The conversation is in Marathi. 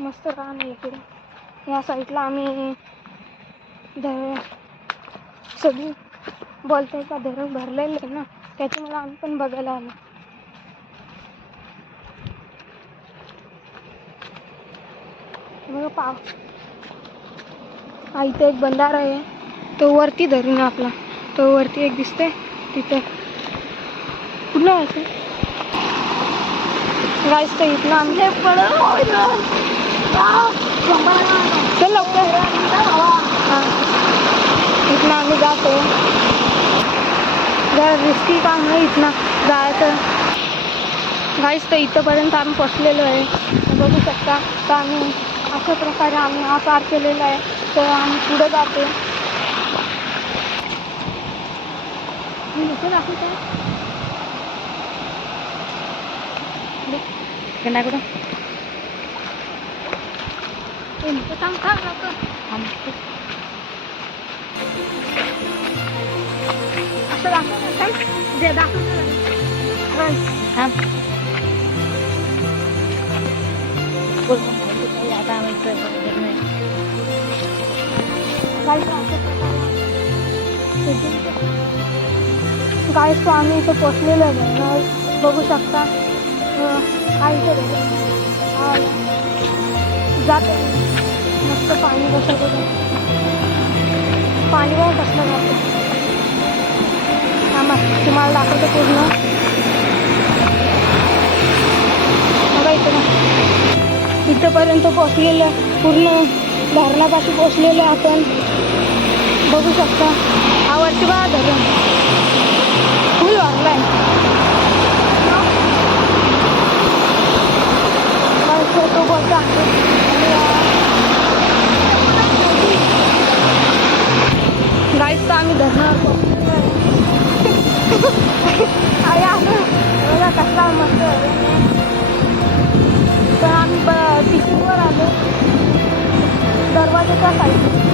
मस्त रान आहे इकडे. या साईडला आम्ही सगळी बोलताय का धरण भरलेलं आहे ना, त्याच्यामुळे आम्ही पण बघायला आलो. बघा इथे एक बंधारा आहे, तो वरती धरून आपला, तो वरती एक दिसते तिथे पुन्हा असं गाईस. तर इथनं आम्ही चल लवकर. हां, इथनं आम्ही जातो. जरा रिस्की काम आहे इथनं जायचं गाईस. तर इथंपर्यंत आम्ही पोचलेलो आहे, बघू शकता. तर आम्ही अशा प्रकारे आम्ही हा पार केलेला आहे. तर आम्ही पुढे जातो. मी दाखवते कुठं असं दाखवतं जे दाखवतं गाईस. तो आम्ही इथं पोचलेलो आहे, बघू शकता. काय इथे जाते मस्त पाणी कसं बघा, पाणी बघा कसलं जातं. तुम्हाला दाखवतो पूर्ण बघा. इथंपर्यंत पोचलेलं, पूर्ण धरणापाशी पोचलेलं आपण बघू शकता. आवडते बघा धरण फुल भरलाय. तो बोलता गाईस. तर आम्ही धरणावर पोचलेलो आहे. बघा कसला मस्त. तर आम्ही टिकीटवर आलो दरवाजाच्या साईडला.